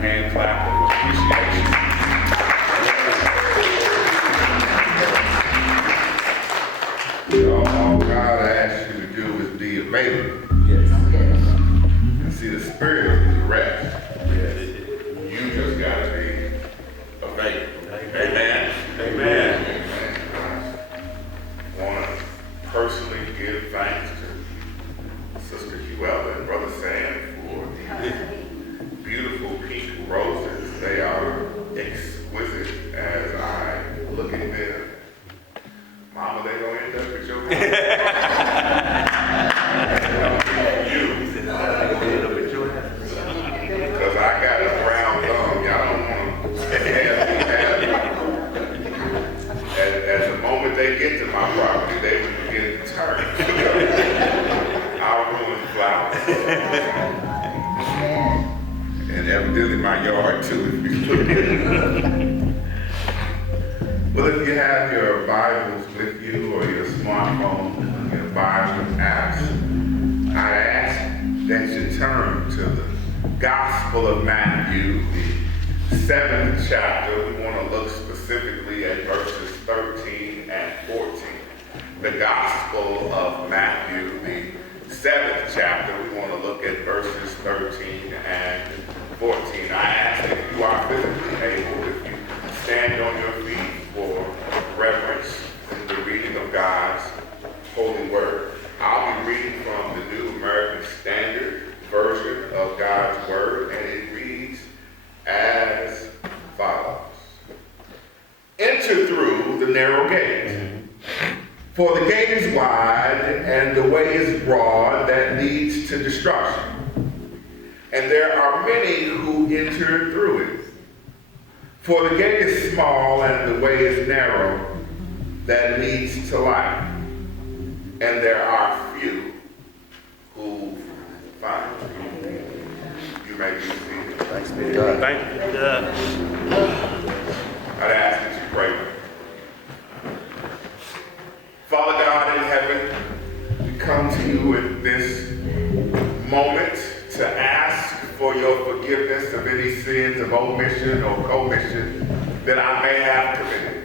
hand clap of appreciation. All God asks you to do is be available. Yes. And see, the Spirit is the rest. Yes. You just got to be available. Amen. Amen. I want to personally give thanks to Sister Huella and Brother Sam for the beautiful pink roses. They are exquisite as I look at them. Mama, they gonna end up at your house. Because I got a brown thumb. Y'all don't want to have me have it. At the moment they get to my property, they will begin to turn. I'll ruin flowers. And evidently my yard too, if you look at it. Well, if you have your Bibles with you or your smartphone, your Bible apps, I ask that you turn to the Gospel of Matthew, the 7th chapter. We want to look specifically at verses 13 and 14. The Gospel of Matthew, the 7th chapter. We want to look at verses 13 and 14. I ask that you are physically able, if you stand on your feet for reverence in the reading of God's holy word. I'll be reading from the New American Standard Version of God's word, and it reads as follows. Enter through the narrow gate. For the gate is wide and the way is broad that leads to destruction. And there are many who enter through it. For the gate is small and the way is narrow that leads to life. And there are few who find it. You may be seated. Thanks be to God. Thank you, God. I'd ask that you pray. Father God in heaven, we come to you in this moment to ask for your forgiveness of any sins of omission or commission that I may have committed.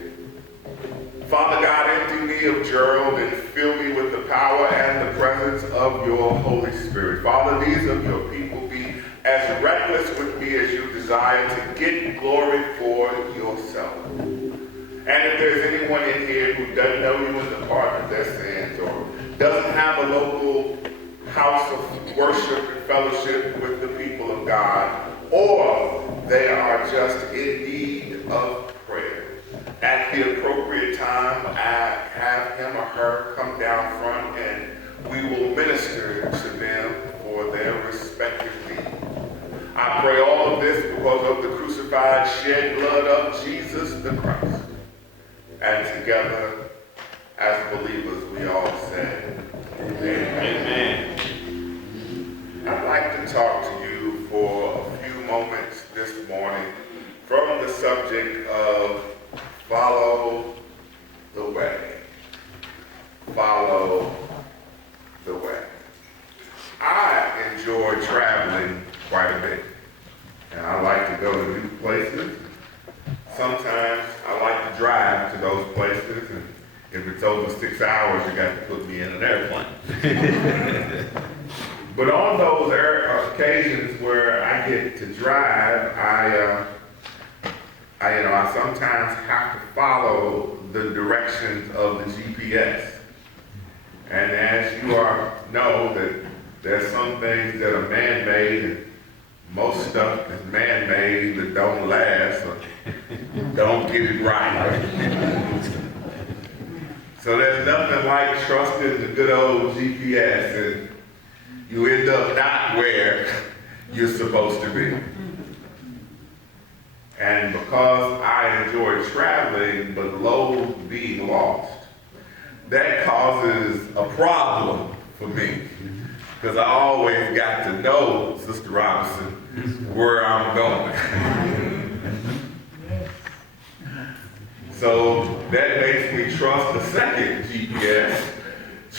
Father God, empty me of Gerald and fill me with the power and the presence of your Holy Spirit. Father, these of your people be as reckless with me as you desire to get glory for yourself. And if there's anyone in here who doesn't know you in the pardon of their sins or doesn't have a local house of worship and fellowship with the people of God, or they are just in need of prayer, at the appropriate time, I have him or her come down front and we will minister to them for their respective needs. I pray all of this because of the crucified, shed blood of Jesus the Christ. And together, as believers, we all say, Amen. Amen. I'd like to talk to you for a few moments this morning from the subject of follow the way. Follow the way. I enjoy traveling quite a bit. And I like to go to new places. Sometimes I like to drive to those places, and if it's over 6 hours, you got to put me in an airplane. But on those occasions where I get to drive, I sometimes have to follow the directions of the GPS. And as you know that there's some things that are man-made, and most stuff is man-made that don't last or don't get it right. So there's nothing like trusting the good old GPS, and you end up not where you're supposed to be. And because I enjoy traveling but loathe being lost, that causes a problem for me. Because I always got to know, Sister Robinson, where I'm going. So that makes me trust the second GPS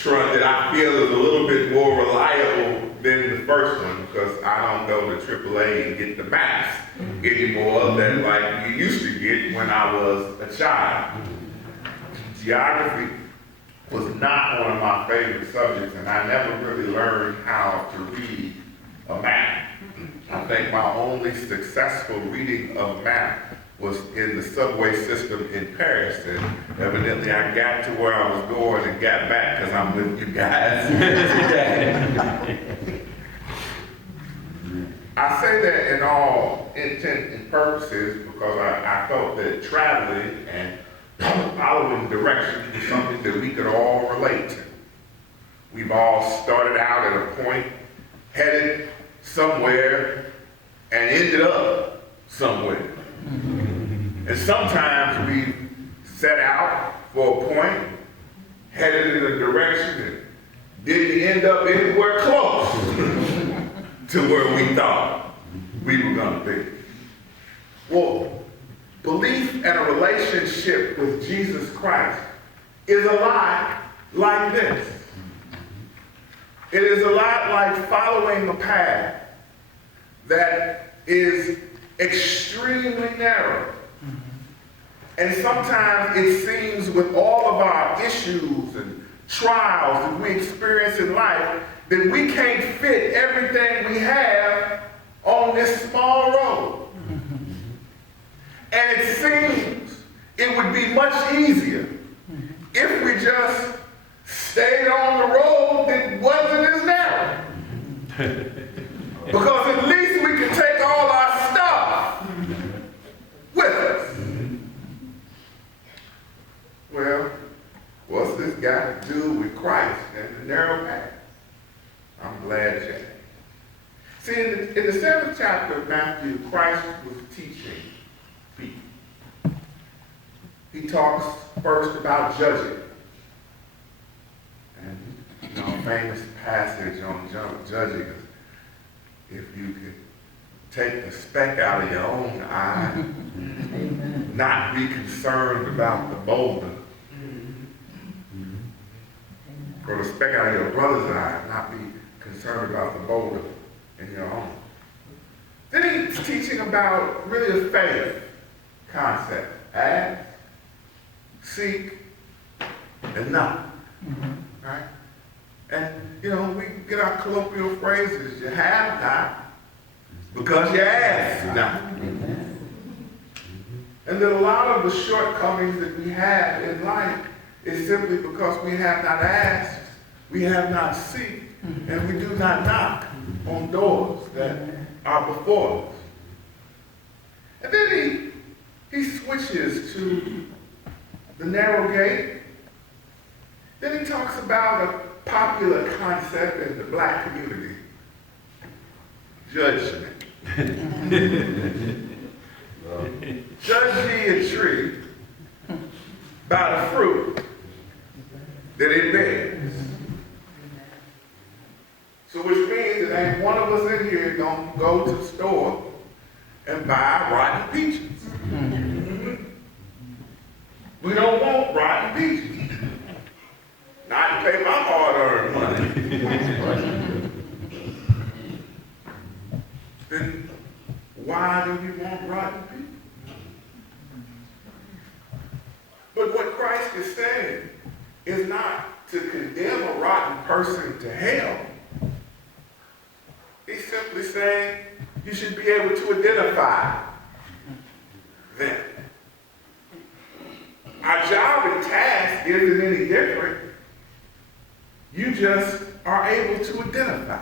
that I feel is a little bit more reliable than the the first one because I don't go to AAA and get the maps anymore than like you used to get when I was a child. Geography was not one of my favorite subjects, and I never really learned how to read a map. I think my only successful reading of a map was in the subway system in Paris, and evidently I got to where I was going and got back because I'm with you guys today. I say that in all intent and purposes because I felt that traveling and following directions was something that we could all relate to. We've all started out at a point, headed somewhere, and ended up somewhere. And sometimes we set out for a point, headed in a direction, and didn't end up anywhere close to where we thought we were going to be. Well, belief and a relationship with Jesus Christ is a lot like this. It is a lot like following a path that is extremely narrow. And sometimes it seems with all of our issues and trials that we experience in life that we can't fit everything we have on this small road. And it seems it would be much easier if we just stayed on the road that wasn't as narrow. Because at least we can take all our stuff with us. Well, what's this got to do with Christ and the narrow path? I'm glad you asked. See, in the 7th chapter of Matthew, Christ was teaching people. He talks first about judging. And, famous passage on judging is, if you could take the speck out of your own eye, not be concerned about the boulder, or the speck out of your brother's eye, not be concerned about the boulder in your own. Then he's teaching about really a faith concept. Ask, seek, and knock. Right? And, we get our colloquial phrases. You have not because you ask not. And that a lot of the shortcomings that we have in life is simply because we have not asked, we have not seeked, and we do not knock on doors that are before us. And then he switches to the narrow gate. Then he talks about a popular concept in the black community, judgment. Judge ye a tree by the fruit that it bears. So which means that ain't one of us in here gonna go to the store and buy rotten peaches. We don't want rotten peaches. Not to pay my hard-earned money. Then why do we want rotten people? But what Christ is saying is not to condemn a rotten person to hell. He's simply saying you should be able to identify them. Our job and task isn't any different. You just are able to identify.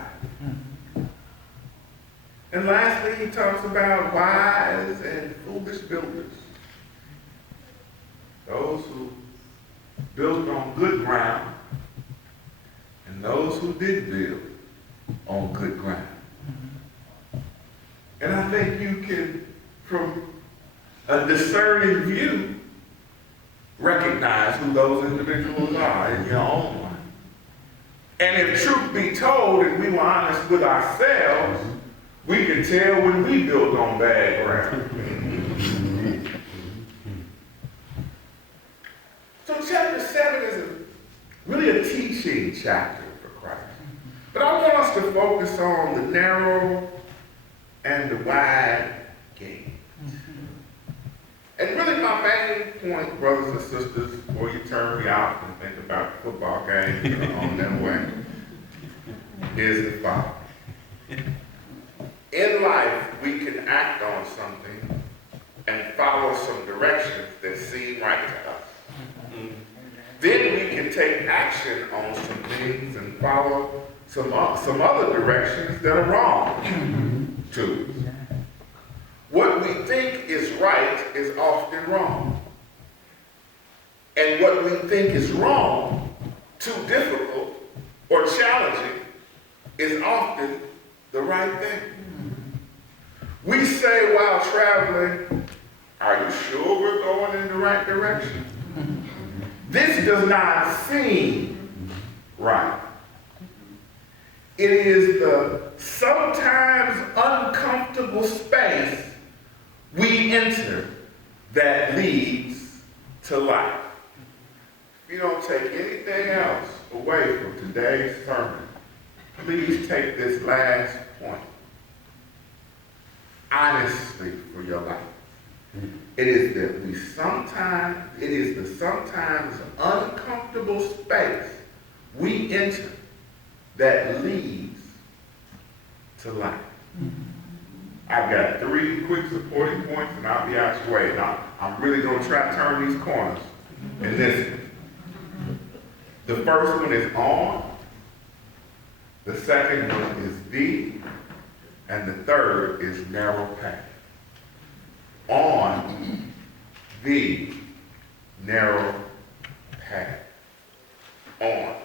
And lastly, he talks about wise and foolish builders. Those who built on good ground and those who did build on good ground. And I think you can, from a discerning view, recognize who those individuals are in your own life. And if truth be told, and we were honest with ourselves, we can tell when we built on bad ground. So chapter 7 is really a teaching chapter for Christ. But I want us us to focus on the narrow and the wide gate. And really my main point, brothers and sisters, before you turn me out and think about the football game on that way, is the following. In life, we can act on something and follow some directions that seem right to us. Then we can take action on some things and follow some other directions that are wrong to us. What we think is right is often wrong. And what we think is wrong, too difficult or challenging, is often the right thing. We say while traveling, are you sure we're going in the right direction? This does not seem right. It is the sometimes uncomfortable space we enter that leads to life. If you don't take anything else away from today's sermon, please take this last point honestly for your life. It is the sometimes uncomfortable space we enter that leads to life. I've got 3 quick supporting points and I'll be out your way. Now, I'm really going to try to turn these corners in this one. The first one is on. The second one is the. And the third is narrow path. On the narrow path. On.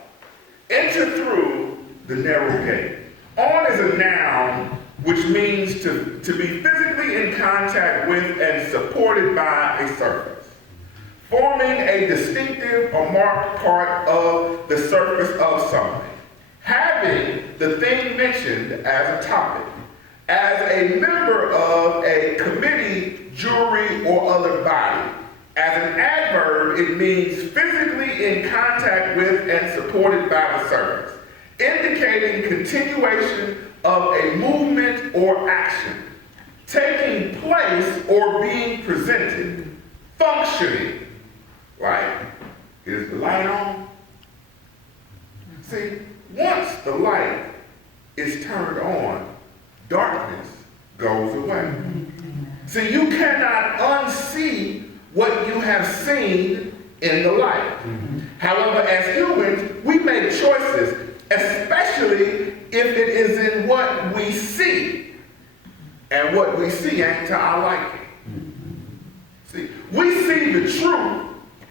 Enter through the narrow gate. On is a noun which means to be physically in contact with and supported by a surface, forming a distinctive or marked part of the surface of something, having the thing mentioned as a topic. As a member of a committee, jury, or other body. As an adverb, it means physically in contact with and supported by the surface, indicating continuation of a movement or action, taking place or being presented, functioning. Like, is the light on? See, once the light is turned on, darkness goes away. See, you cannot unsee what you have seen in the light. However, as humans, we make choices, especially if it is in what we see. And what we see ain't to our liking. See, we see the truth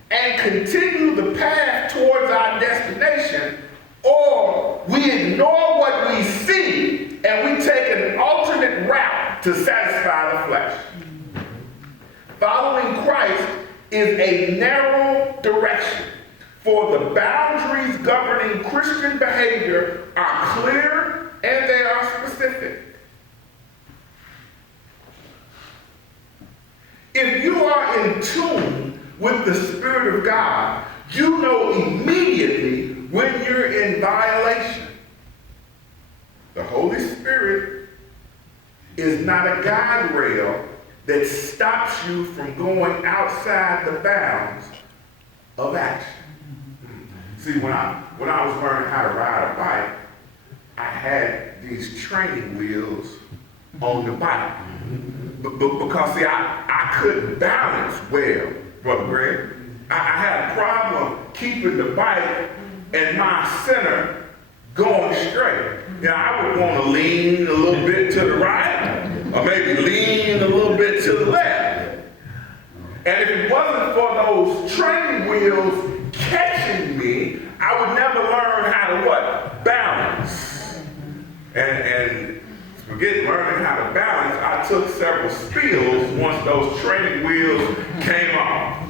and continue the path towards our destination, or we ignore what we see and we take an alternate route to satisfy the flesh. Following Christ is a narrow direction, for the boundaries governing Christian behavior are clear and they are specific. If you are in tune with the Spirit of God, you know immediately when you're in violation. The Holy Spirit is not a guide rail that stops you from going outside the bounds of action. See, when I was learning how to ride a bike, I had these training wheels on the bike. Because, see, I couldn't balance well, Brother Greg. I had a problem keeping the bike and my center going straight. You know, I would want to lean a little bit to the right, or maybe lean a little bit to the left. And if it wasn't for those training wheels catching me, I would never learn how to what? Balance. And forget learning how to balance, I took several spills once those training wheels came off.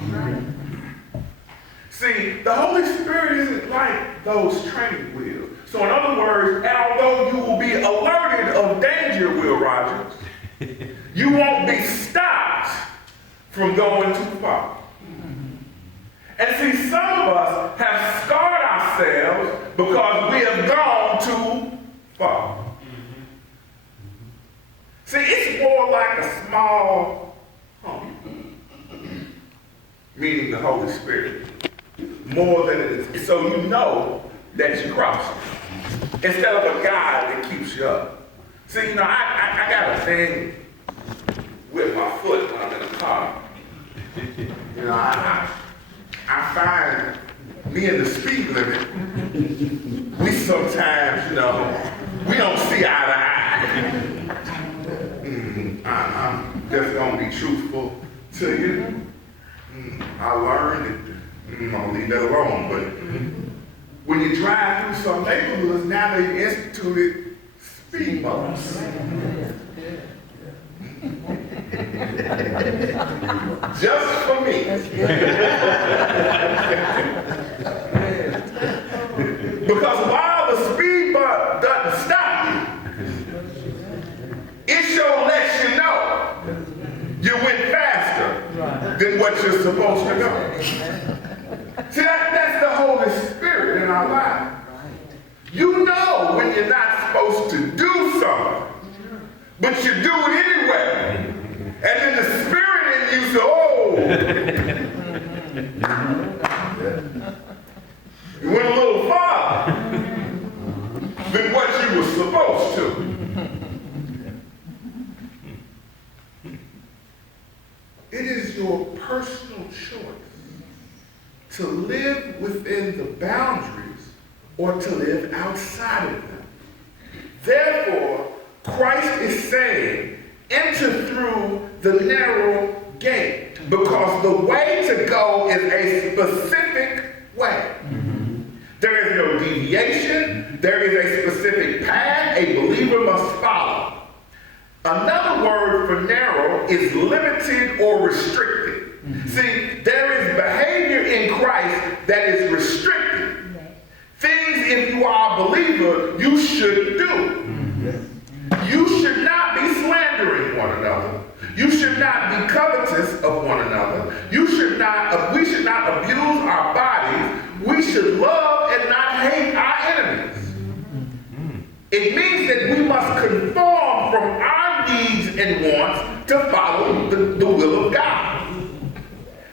See, the Holy Spirit isn't like those training wheels. So in other words, although you will be alerted of danger, Will Rogers, you won't be stopped from going too far. And see, some of us have scarred ourselves because we have gone too far. See, it's more like a small hump, meaning the Holy Spirit, more than it is. So you know that you're crossing, instead of a guide that keeps you up. See, I got a thing with my foot when I'm in the car. I find me and the speed limit, we sometimes, we don't see eye to eye. I'm just going to be truthful to you. I learned it. I'll leave that alone. But when you drive through some neighborhoods, now they've instituted speed bumps. Just for me. Because while the speed bump doesn't stop you, it sure lets you know you went faster than what you're supposed to go. See, that's the Holy Spirit in our life. You know when you're not supposed to do something, but you do it anyway. And then the Spirit in you says, oh, you went a little farther than what you were supposed to. It is your personal choice to live within the boundaries or to live outside of them. Therefore, Christ is saying, enter through the narrow gate, because the way to go is a specific way. There is no deviation. There is a specific path a believer must follow. Another word for narrow is limited or restricted. See, there is behavior in Christ that is restricted. Things, if you are a believer, you should do. You should not be slandering one another. You should not be covetous of one another. We should not abuse our bodies. We should love and not hate our enemies. It means that we must conform from our needs and wants to follow the will of God.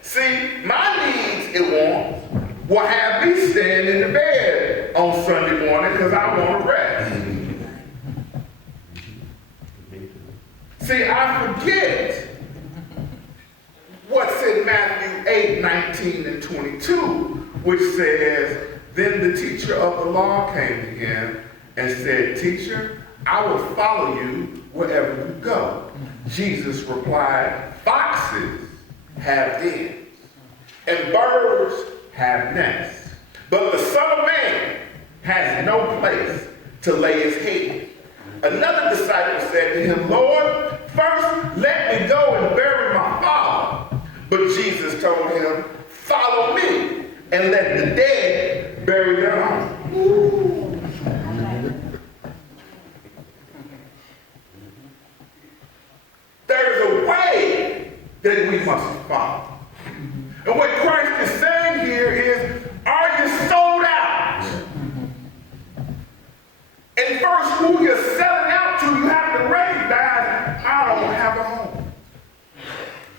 See, my needs and wants will have me stand in the bed on Sunday morning because I want to rest. See, I forget what's in Matthew 8:19 and 22, which says, then the teacher of the law came to him and said, teacher, I will follow you wherever you go. Jesus replied, foxes have dens, and birds have nests, but the Son of Man has no place to lay his head. Another disciple said to him, Lord, first let me go and bury my father. But Jesus told him, follow me and let the dead bury their own. Ooh. There is a way that we must follow. And what Christ is saying here is, are you sold out? And first, who you're selling out to, you have to recognize, I don't have a home.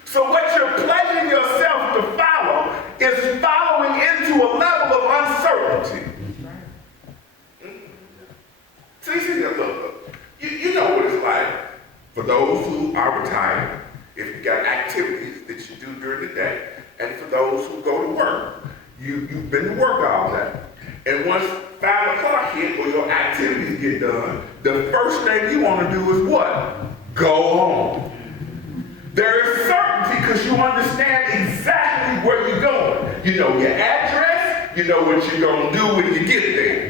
So what you're pledging yourself to follow is following into a level of uncertainty. See, look, you know what it's like for those who are retired, if you got activities that you do during the day, and for those who go to work, you've been to work all day. And once 5 o'clock hit or your activities get done, the first thing you want to do is what? Go home. There is certainty because you understand exactly where you're going. You know your address, you know what you're going to do when you get there.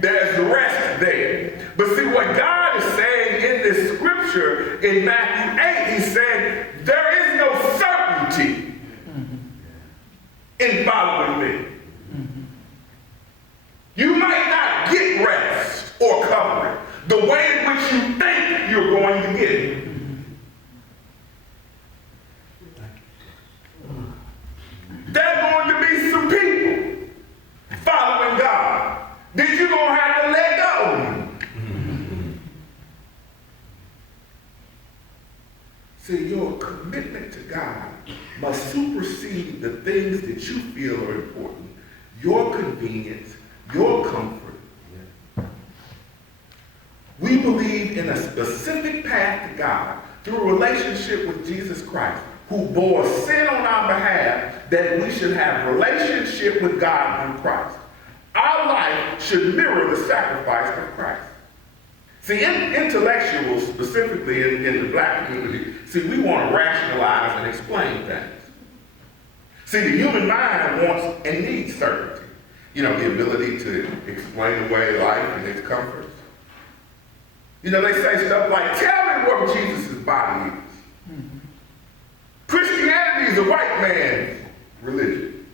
There's the rest there. But see, what God is saying in this scripture in Matthew 8, he's saying there is no certainty in following me. You might not get rest or covering the way in which you think you're going to get it. There are going to be some people following God that you're going to have to let go. See, your commitment to God must supersede the things that you feel are important, your convenience, your comfort. We believe in a specific path to God through a relationship with Jesus Christ, who bore sin on our behalf, that we should have relationship with God through Christ. Our life should mirror the sacrifice of Christ. See, intellectuals, specifically in the black community, see, we want to rationalize and explain things. See, the human mind wants and needs certainty. You know, the ability to explain away life and its comforts. You know, they say stuff like, tell me what Jesus' body is. Mm-hmm. Christianity is a white man's religion.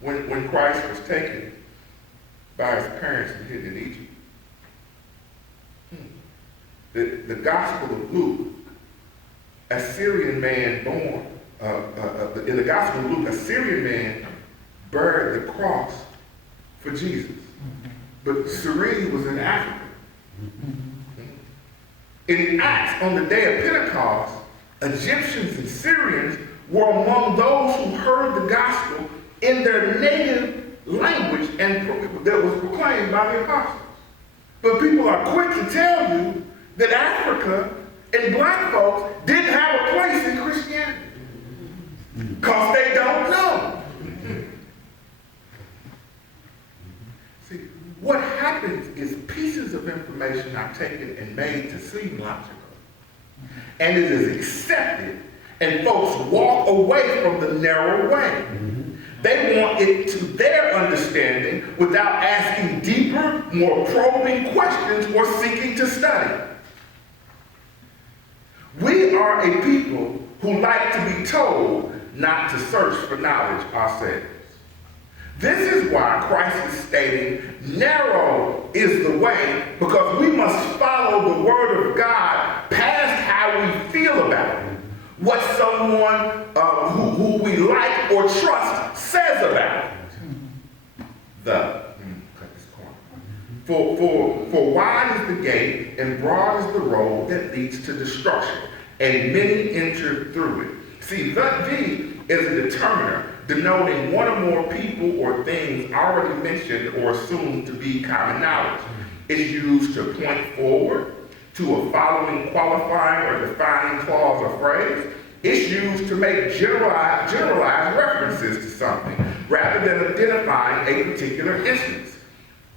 When Christ was taken by his parents and hidden in Egypt, the Gospel of Luke, a Syrian man born, in the Gospel of Luke, a Syrian man buried the cross for Jesus. But Cyrene was in Africa. In Acts, on the day of Pentecost, Egyptians and Syrians were among those who heard the gospel in their native language and that was proclaimed by the apostles. But people are quick to tell you that Africa and black folks didn't have a place in Christianity because they don't know. See, what happens is pieces of information are taken and made to seem logical. And it is accepted, and folks walk away from the narrow way. They want it to their understanding without asking deeper, more probing questions or seeking to study. We are a people who like to be told not to search for knowledge ourselves. This is why Christ is stating, narrow is the way, because we must follow the word of God past how we feel about it, what someone who we like or trust says about it. Cut this corner. For wide is the gate and broad is the road that leads to destruction, and many enter through it. See, the is a determiner denoting one or more people or things already mentioned or assumed to be common knowledge. It's used to point forward to a following qualifying or defining clause or phrase. It's used to make generalized references to something rather than identifying a particular instance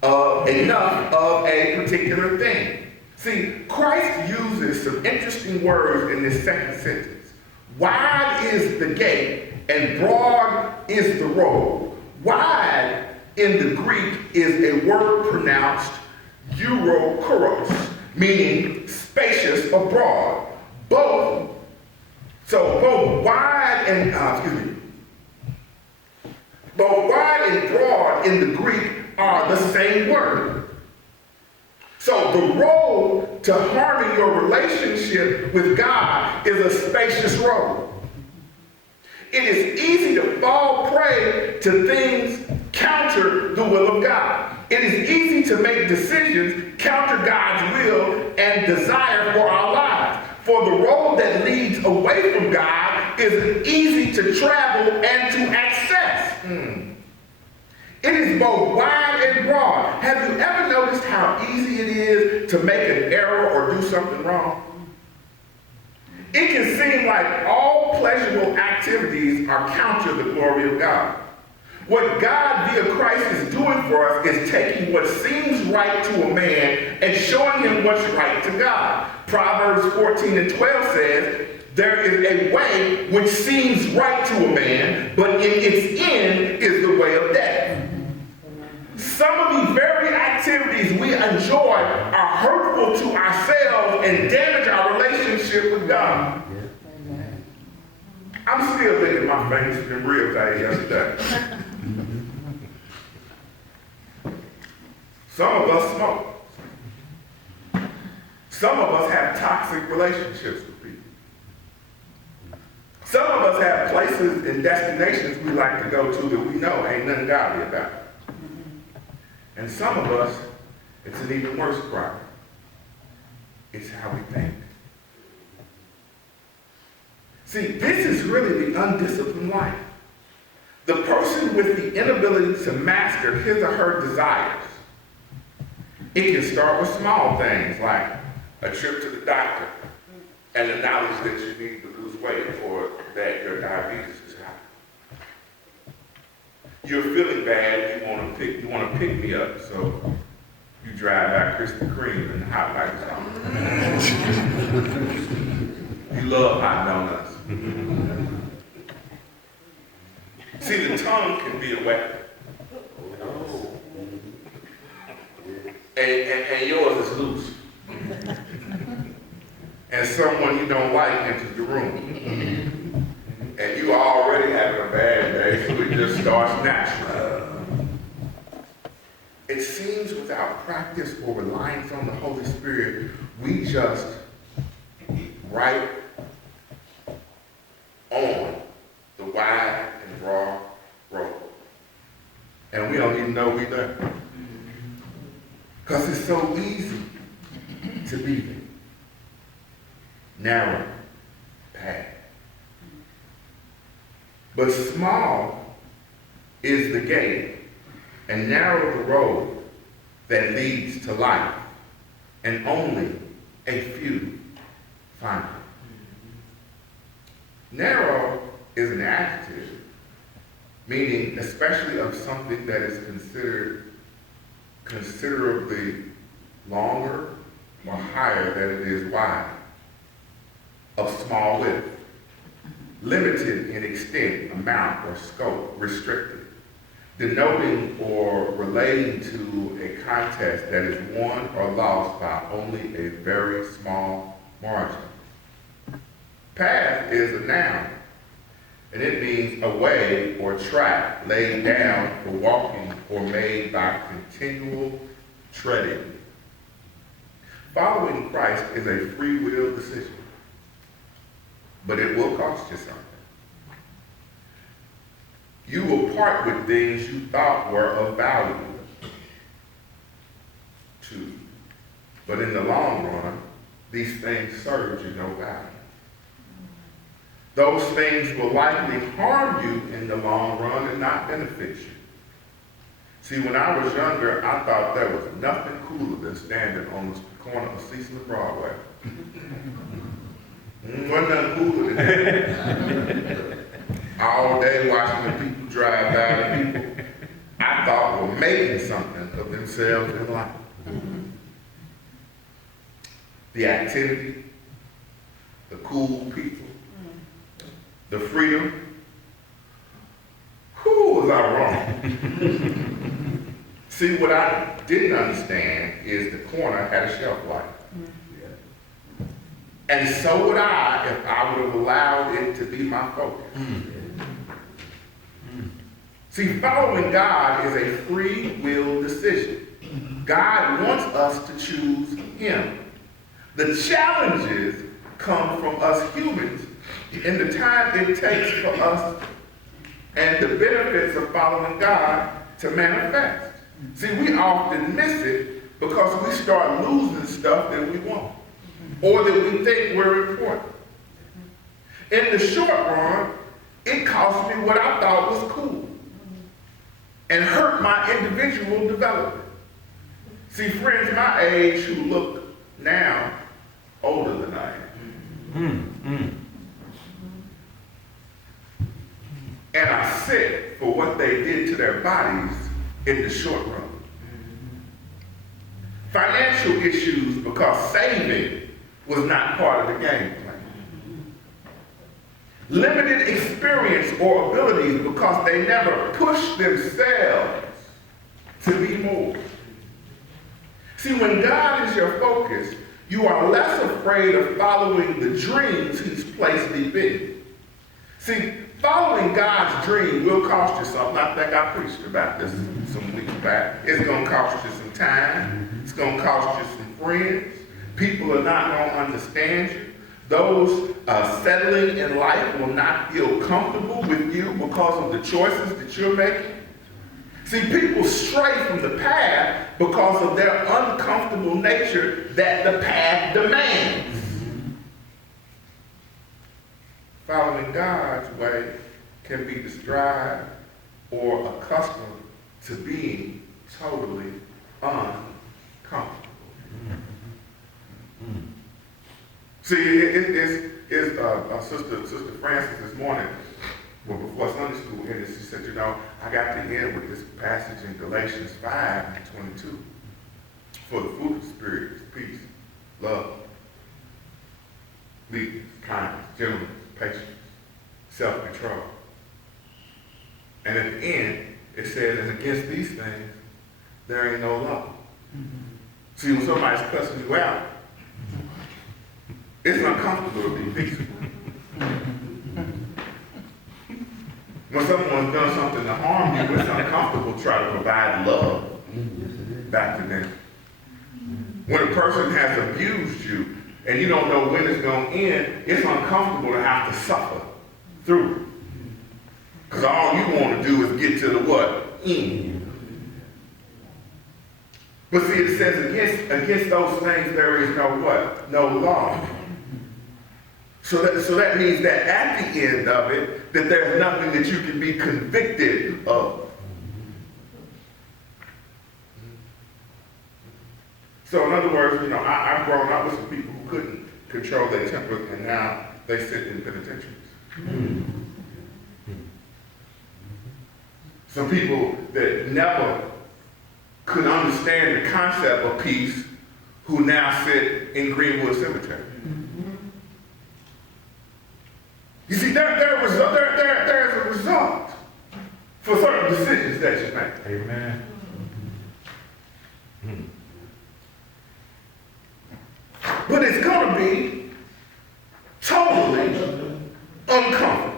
enough of a particular thing. See, Christ uses some interesting words in this second sentence. Wide is the gate and broad is the road. Wide in the Greek is a word pronounced eurokuros, meaning spacious or broad. Both wide and broad in the Greek are the same word. So the road to harming your relationship with God is a spacious road. It is easy to fall prey to things counter the will of God. It is easy to make decisions counter God's will and desire for our lives. For the road that leads away from God is easy to travel and to access. It is both wide and broad. Have you ever noticed how easy it is to make an error or do something wrong? It can seem like all pleasurable activities are counter the glory of God. What God via Christ is doing for us is taking what seems right to a man and showing him what's right to God. Proverbs 14:12 says, there is a way which seems right to a man, but in its end is the way of death. Some of the very activities we enjoy are hurtful to ourselves and damage our relationship with God. I'm still licking my fingers in real tight yesterday. Some of us smoke. Some of us have toxic relationships with people. Some of us have places and destinations we like to go to that we know ain't nothing godly about. And some of us, it's an even worse problem. It's how we think. See, this is really the undisciplined life. The person with the inability to master his or her desires. It can start with small things like a trip to the doctor and the knowledge that you need to lose weight or that your diabetes is high. You're feeling bad, you want to pick me up, so you drive by Krispy Kreme and hot lights on. You love hot donuts. See, the tongue can be a weapon. And yours is loose. And someone you don't like enters the room. And you already having a bad day, so it just starts naturally. It seems without practice or reliance on the Holy Spirit, we just right on the wide and broad road. And we don't even know we're there. Because it's so easy to be there. Narrow path. But small is the gate and narrow the road that leads to life, and only a few find it. Narrow is an adjective, meaning especially of something that is considered considerably longer or higher than it is wide, of small width, limited in extent, amount, or scope, restricted, denoting or relating to a contest that is won or lost by only a very small margin. Path is a noun, and it means a way or track laid down for walking or made by continual treading. Following Christ is a free will decision, but it will cost you something. You will part with things you thought were of value to you, but in the long run, these things serve you no value. Those things will likely harm you in the long run and not benefit you. See, when I was younger, I thought there was nothing cooler than standing on the corner of Cecil and Broadway. Wasn't nothing cooler than that. All day watching the people drive by, the people I thought were making something of themselves in life. The activity, the cool people, the freedom. Who was I wrong? See, what I didn't understand is the corner had a shelf life. And so would I if I would have allowed it to be my focus. See, following God is a free will decision. God wants us to choose Him. The challenges come from us humans and the time it takes for us and the benefits of following God to manifest. See, we often miss it because we start losing stuff that we want or that we think we're important. In the short run, it cost me what I thought was cool and hurt my individual development. See, friends my age who look now older than I am. And are sick for what they did to their bodies in the short run. Financial issues because saving was not part of the game plan. Limited experience or abilities because they never pushed themselves to be more. See, when God is your focus, you are less afraid of following the dreams He's placed deep in you. See, following God's dream will cost you something. I think I preached about this some weeks back. It's going to cost you some time. It's going to cost you some friends. People are not going to understand you. Those settling in life will not feel comfortable with you because of the choices that you're making. See, people stray from the path because of their uncomfortable nature that the path demands. following God's way can be described or accustomed to being totally uncomfortable. See, Sister Francis this morning, well, before Sunday school ended, she said, you know, I got to end with this passage in Galatians 5:22. For the fruit of the Spirit is peace, love, meekness, kindness, gentleness, patience, self-control. And at the end, it says, and against these things, there ain't no law. See, when somebody's cussing you out, it's uncomfortable to be peaceful. When someone's done something to harm you, it's uncomfortable to try to provide love back to them. When a person has abused you and you don't know when it's going to end, it's uncomfortable to have to suffer through it. Because all you want to do is get to the what? End. But see, it says against those things there is no what? No law. So that means that at the end of it, that there's nothing that you can be convicted of. So in other words, you know, I've grown up with some people who couldn't control their temper, and now they sit in penitentiaries. Some people that never could understand the concept of peace, who now sit in Greenwood Cemetery. You see, there's a result for certain decisions that you make. Amen. But it's going to be totally uncomfortable.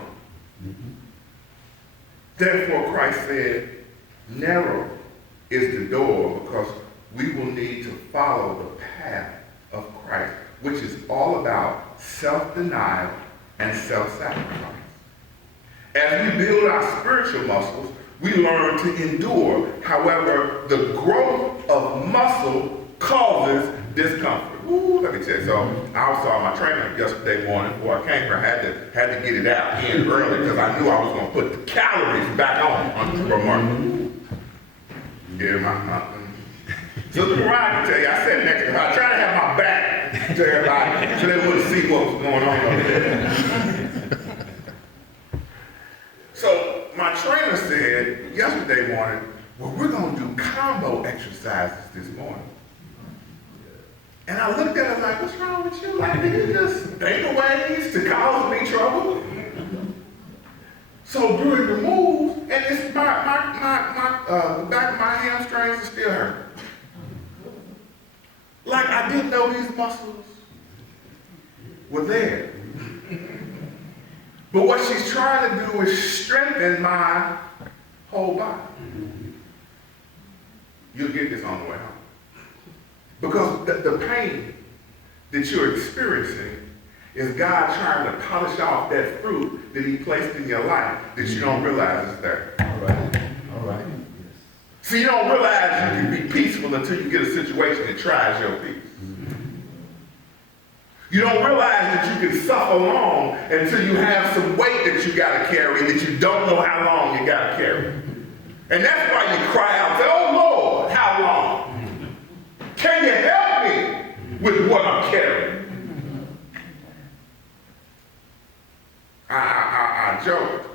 Therefore, Christ said, narrow is the door, because we will need to follow the path of Christ, which is all about self-denial and self-sacrifice. As we build our spiritual muscles, we learn to endure. However, the growth of muscle causes discomfort. Ooh, let me tell you. So I saw my trainer yesterday morning before I came here. I had to get it out in early because I knew I was going to put the calories back on the remarkable. Yeah, my Sister Mariah can tell you, I sat next to her. I tried to have my back to everybody so they wouldn't see what was going on over there. So my trainer said yesterday morning, well, we're going to do combo exercises this morning. And I looked at her like, what's wrong with you? Like, did you just think of ways to cause me trouble? So during the moves, and it's the back of my hamstrings are still hurt. Like I didn't know these muscles were there. But what she's trying to do is strengthen my whole body. You'll get this on the way home. Because the pain that you're experiencing is God trying to polish off that fruit that he placed in your life that you don't realize is there. All right. So you don't realize you can be peaceful until you get a situation that tries your peace. You don't realize that you can suffer long until you have some weight that you got to carry that you don't know how long you got to carry. And that's why you cry out and say, oh Lord, how long? Can you help me with what I'm carrying? I joked.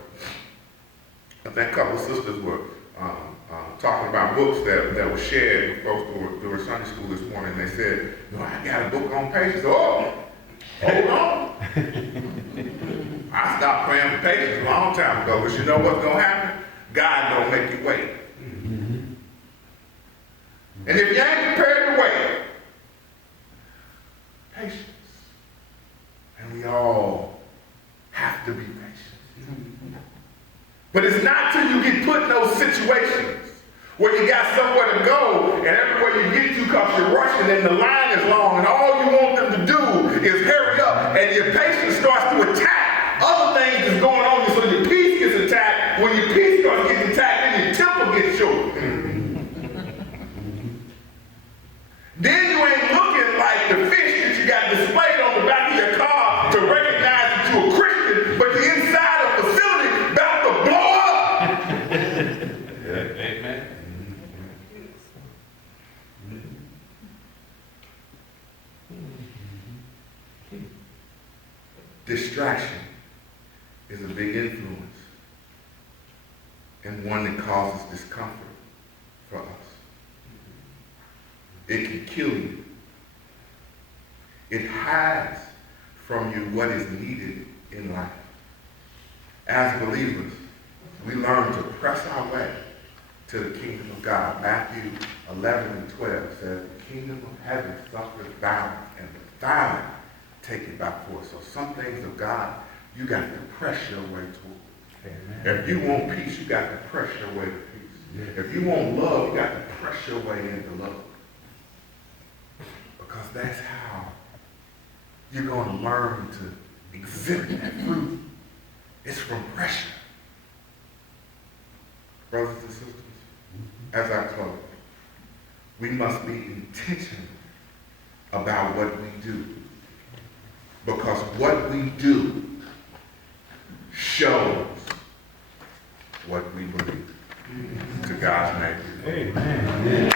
I think a couple of sisters were talking about books that were shared with folks during Sunday school this morning. They said, no, I got a book on patience. Oh, hold on. I stopped praying for patience a long time ago, because you know what's going to happen? God going to make you wait. And if you ain't prepared to wait, patience. And we all have to be patient. But it's not till you get put in those situations where you got somewhere to go, and everywhere you get to because you're rushing and the line is long, and all you want them to do is hurry up, and your patience starts to attack other things that's going on, so your peace gets attacked. When your peace starts getting attacked, then your temper gets short. Then you ain't looking like the fish that you got displayed on the back of your car to recognize that you're a Christian, but distraction is a big influence and one that causes discomfort for us. It can kill you. It hides from you what is needed in life. As believers, we learn to press our way to the kingdom of God. Matthew 11 and 12 says, the kingdom of heaven suffers violence, and the violent take it by force. So some things of God, you got to press your way toward. Amen. If you want peace, you got to press your way to peace. Yeah. If you want love, you got to press your way into love. Because that's how you're going to learn to exhibit that fruit. It's from pressure. Brothers and sisters, as I close, we must be intentional about what we do. Because what we do shows what we believe. To God's name. Amen.